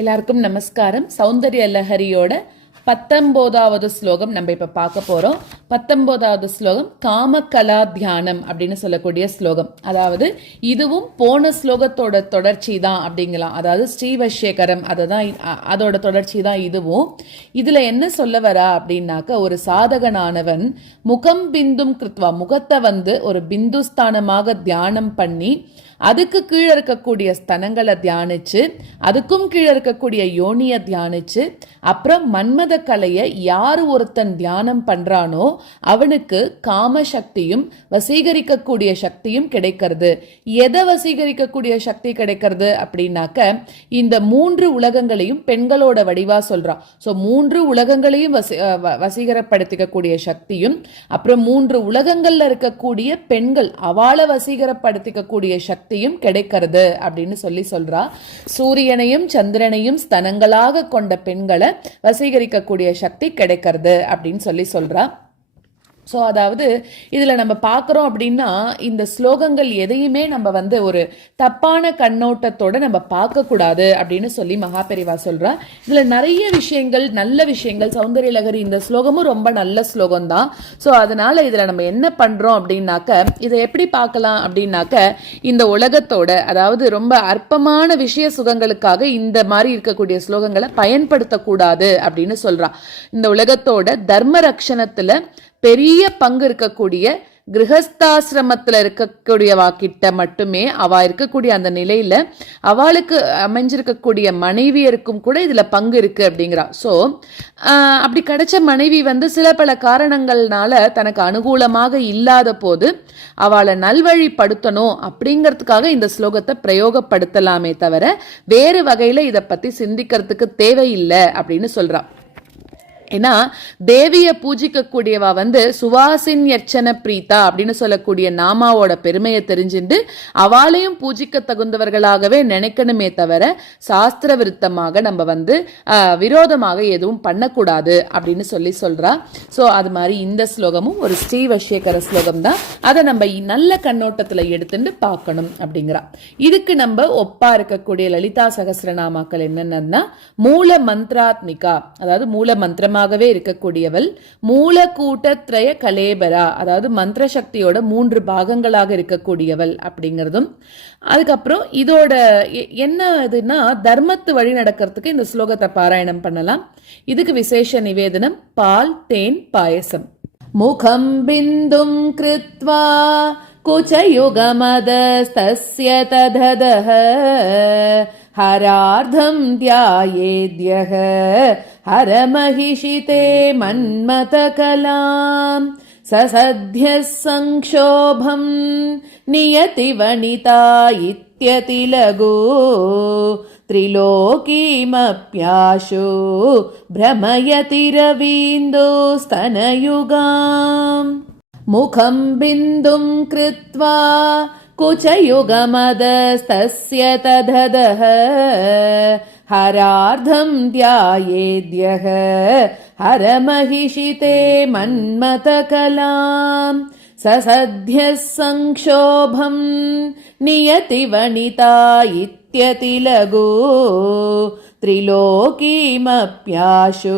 எல்லாருக்கும் நமஸ்காரம். சௌந்தர்ய லஹரியோட பத்தொன்பதாவது ஸ்லோகம் நம்ம இப்ப பார்க்க போறோம். பத்தொன்பதாவது ஸ்லோகம் காமகலா தியானம் அப்படின்னு சொல்லக்கூடிய ஸ்லோகம். அதாவது இதுவும் போன ஸ்லோகத்தோட தொடர்ச்சி தான் அப்படிங்கலாம். அதாவது ஸ்ரீவசேகரம் அதை தான் அதோட தொடர்ச்சி தான் இதுவும். இதுல என்ன சொல்ல வரா அப்படின்னாக்க ஒரு சாதகனானவன் முகம் பிந்தும் கிருத்வா முகத்தை வந்து ஒரு பிந்துஸ்தானமாக தியானம் பண்ணி அதுக்கு கீழே இருக்கக்கூடிய ஸ்தனங்களை தியானிச்சு அதுக்கும் கீழே இருக்கக்கூடிய யோனியை தியானிச்சு அப்புறம் மன்மத கலையை யார் ஒருத்தன் தியானம் பண்றானோ அவனுக்கு காம சக்தியும் வசீகரிக்கக்கூடிய சக்தியும் கிடைக்கிறது. எதை வசீகரிக்கக்கூடிய சக்தி கிடைக்கிறது அப்படின்னாக்க இந்த மூன்று உலகங்களையும் பெண்களோட வடிவா சொல்கிறான் ஸோ மூன்று உலகங்களையும் வசி வ- வசீகரப்படுத்திக்கக்கூடிய சக்தியும் அப்புறம் மூன்று உலகங்கள்ல இருக்கக்கூடிய பெண்கள் அவளை வசீகரப்படுத்திக்கக்கூடிய சக்தியும் கிடைக்கிறது அப்படின்னு சொல்லி சொல்றா. சூரியனையும் சந்திரனையும் ஸ்தனங்களாக கொண்ட பெண்களை வசீகரிக்கக்கூடிய சக்தி கிடைக்கிறது அப்படின்னு சொல்லி சொல்றா. ஸோ அதாவது இதில் நம்ம பார்க்குறோம் அப்படின்னா இந்த ஸ்லோகங்கள் எதையுமே நம்ம வந்து ஒரு தப்பான கண்ணோட்டத்தோட நம்ம பார்க்கக்கூடாது அப்படின்னு சொல்லி மகாபெரிவா சொல்றா. இதில் நிறைய விஷயங்கள் நல்ல விஷயங்கள் சௌந்தரிய லகரி இந்த ஸ்லோகமும் ரொம்ப நல்ல ஸ்லோகம் தான் ஸோ அதனால் இதில் நம்ம என்ன பண்ணுறோம் அப்படின்னாக்க இதை எப்படி பார்க்கலாம் அப்படின்னாக்க இந்த உலகத்தோட அதாவது ரொம்ப அற்பமான விஷய சுகங்களுக்காக இந்த மாதிரி இருக்கக்கூடிய ஸ்லோகங்களை பயன்படுத்தக்கூடாது அப்படின்னு சொல்கிறான் இந்த உலகத்தோட தர்ம ரக்ஷணத்தில் பெரிய பங்கு இருக்கக்கூடிய கிரகஸ்தாசிரமத்தில் இருக்கக்கூடியவா கிட்ட மட்டுமே அவ இருக்கக்கூடிய அந்த நிலையில அவளுக்கு அமைஞ்சிருக்கக்கூடிய மனைவியருக்கும் கூட இதுல பங்கு இருக்கு அப்படிங்கிறா. ஸோ அப்படி கிடைச்ச மனைவி வந்து சில பல காரணங்கள்னால தனக்கு அனுகூலமாக இல்லாத போது அவளை நல்வழிப்படுத்தணும் அப்படிங்கிறதுக்காக இந்த ஸ்லோகத்தை பிரயோகப்படுத்தலாமே தவிர வேறு வகையில இதை பத்தி சிந்திக்கிறதுக்கு தேவையில்லை அப்படின்னு சொல்றான் ஏன்னா தேவியை பூஜிக்கக்கூடியவா வந்து சுவாசின் யர்ச்சன பிரீதா அப்படின்னு சொல்லக்கூடிய நாமாவோட பெருமையை தெரிஞ்சுண்டு அவளையும் பூஜிக்க தகுந்தவர்களாகவே நினைக்கணுமே தவிர சாஸ்திர விருத்தமாக நம்ம வந்து ஆஹ், விரோதமாக எதுவும் பண்ணக்கூடாது அப்படின்னு சொல்லி சொல்றா. ஸோ அது மாதிரி இந்த ஸ்லோகமும் ஒரு ஸ்ரீவசேகர ஸ்லோகம் தான் அதை நம்ம நல்ல கண்ணோட்டத்தில் எடுத்துட்டு பார்க்கணும் அப்படிங்கிறா. இதுக்கு நம்ம ஒப்பா இருக்கக்கூடிய லலிதா சகஸ்ரநாமாக்கள் என்னென்னா மூல மந்த்ராத்மிகா அதாவது மூல மந்திரமாகவே இருக்கக்கூடியவள் மூல கூட்டத்ரய கலேபரா அதாவது மந்திர சக்தியோட மூன்று பாகங்களாக இருக்கக்கூடியவள் அப்படிங்கிறதும் அதுக்கப்புறம் இதோட எ- என்ன இதுன்னா தர்மத்து வழி நடக்கிறதுக்கு இந்த ஸ்லோகத்தை பாராயணம் பண்ணலாம் இதுக்கு விசேஷ நிவேதனம் பால் தேன் பாயசம் முகம் பிந்தும் கிருத்வா कुचयुगमदस्तस्य तदधः हरार्धं ध्यायेद्यः। हरमहिषिते मन्मथकलाम् स सद्यः संक्षोभम् नियतिवनिता इत्यतिलघु त्रिलोकीमप्याशु भ्रमयति रवीन्दोस्तनयुगाम्। मुखं बिन्दुं कृत्वा कुचयुगमदस्तस्य तदधः। हरार्धं ध्यायेद्यः। हरमहिषिते मन्मथकलाम्। स सद्यः संक्षोभम् नियतिवनिता इत्यतिलघु त्रिलोकीमप्याशु।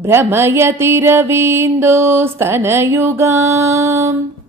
भ्रमयति रवीन्दोस्तनयुगाम्